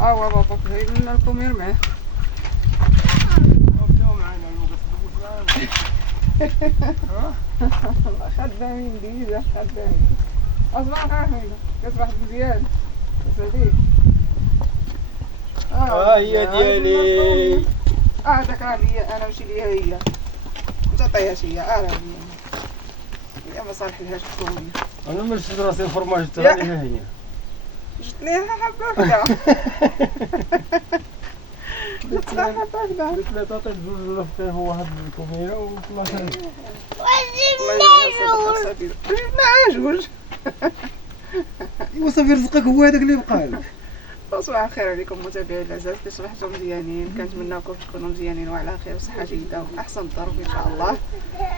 هو بابا فهمنا لكم يرميه. بداو معانا خدامين جديدة خدامين. أصبح هنا كسبح مزيان سعيد. هي ديالي. هذاك هي أنا وشي ليها هي. تعطيها شي أنا يا مصالح لها شكون. انا ما شفت راسي الفرماج تاع ليها هي. جبت ليها حبة وحدة. جبت لها حبة وحدة. قلت لها تعطيك جوج ولا فيه هو هاد الكوميرة وطلع خير. جبنا جوج. وصافي رزقك هو هذاك اللي بقى لك. صباح الخير عليكم متابعي الاعزاء، كي صبحتم مزيانين، كنتمناكم تكونوا مزيانين وعلى خير وصحه جيده واحسن الظروف ان شاء الله.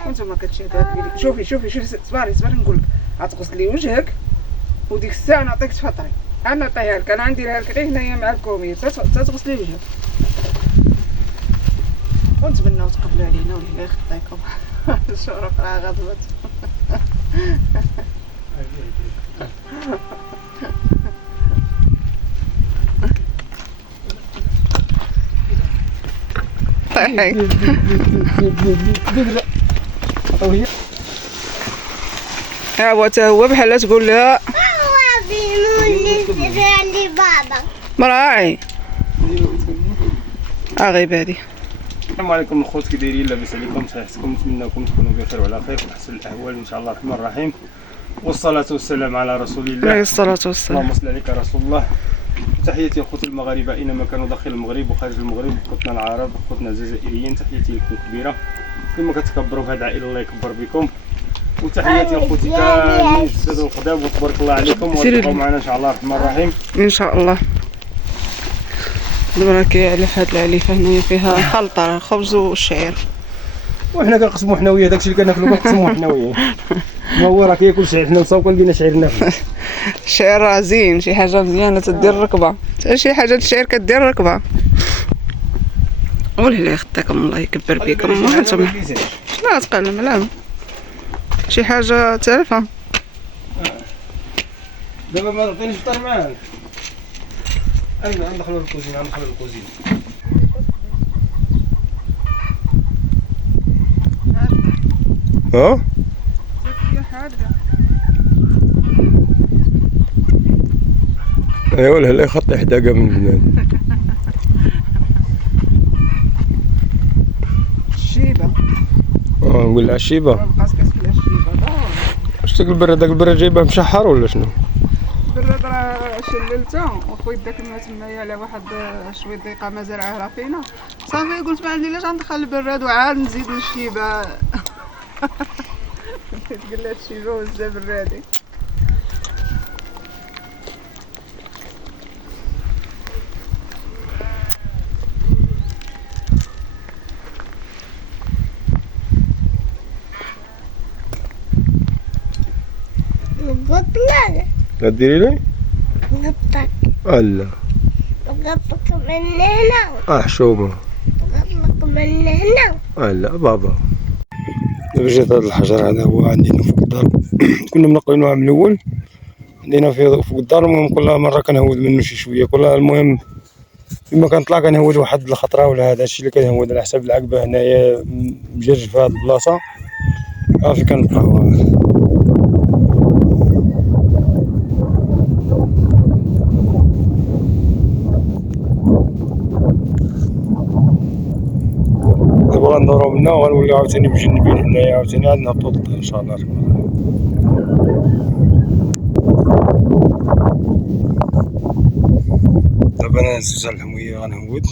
وانتم كتشاهدوا هذا الفيديو شوفي صبري نقول لك غتغسلي وجهك وديك الساعه نعطيك تفطري. انا نعطيها لك، انا نديرها لك غير هنايا مع الكومير تغسلي وجهك. ونتمنوا تقبلوا علينا والله يخطيكم. الشهرة راه غضبت. هو بحال تقول لها بابا مراعي غيب هادي. السلام عليكم الخوت، كي دايرين؟ لاباس عليكم؟ صحتكم؟ نتمنىكم تكونوا بخير وعلى خير وحسن الاحوال ان شاء الله الرحمن الرحيم، والصلاه والسلام على رسول الله عليه الصلاه والسلام. اللهم صل عليك رسول الله. تحياتي اخوتي المغاربه اينما كانوا داخل المغرب وخارج المغرب، اخوتنا العرب اخوتنا الجزائريين، تحياتي لكم كبيره. كما كتكبروا في هذه العائله الله يكبر بكم. وتحياتي اخوتي كاملين الجداد والقدام، وتبارك الله عليكم وتبقوا معنا ان شاء الله الرحمن الرحيم ان شاء الله. دابا كيعلف هاد العليفه هنايا فيها خلطه خبز والشعير، وحنا كنقسموا حنا وياه داكشي اللي كناكلو كنقسموا حنا وياه. ما هو راه كياكل شعير، حنا نصاوبوا لقينا شعيرنا. الشعير راه زين، شي حاجه مزيانه تدير الركبه، شي حاجه الشعير كدير الركبه. قولي لي خطاكم الله يكبر بكم. وانتم لا تقلم لا شي حاجه تعرفها. دابا ما عطينيش الفطار معاك. اين ندخلوا للكوزينه؟ ندخلوا للكوزينه. ها؟ ايوا لا يخطي حدا كاع من البنان. الشيبه نقول لها الشيبه. بقات كتاكل الشيبه. واش داك البراد؟ داك البراد جايبه مشحر ولا شنو؟ البراد راه شللته وخويت داك الماء تمايا على واحد شويه دقيقه ما زرعه راه فينا صافي. قلت ما عندي لاش غندخل البراد وعاد نزيد الشيبه. تقول لها الشيبه وزا برادي. نقطلك غديري لي؟ نقطك لا نقطك من هنا حشومه. نقطك من هنا لا بابا. دابا جات هذا الحجر، هذا هو عندنا فوق الدار. كنا منقلينوها من الاول عندنا فيه فوق الدار. المهم كل مره كنهود منه شي شويه، كل المهم لما كنطلع كنهود واحد الخطره ولا هذا الشيء اللي كنهود على حساب العقبه هنايا مجرج في هذه البلاصه. صافي كنبقاو دابا غندورو منا وغنوليو عاوتاني مجنبين هنايا عاوتاني عاد نهبطو للدار ان شاء الله. دابا انا نزوز على الحمويه غنهود.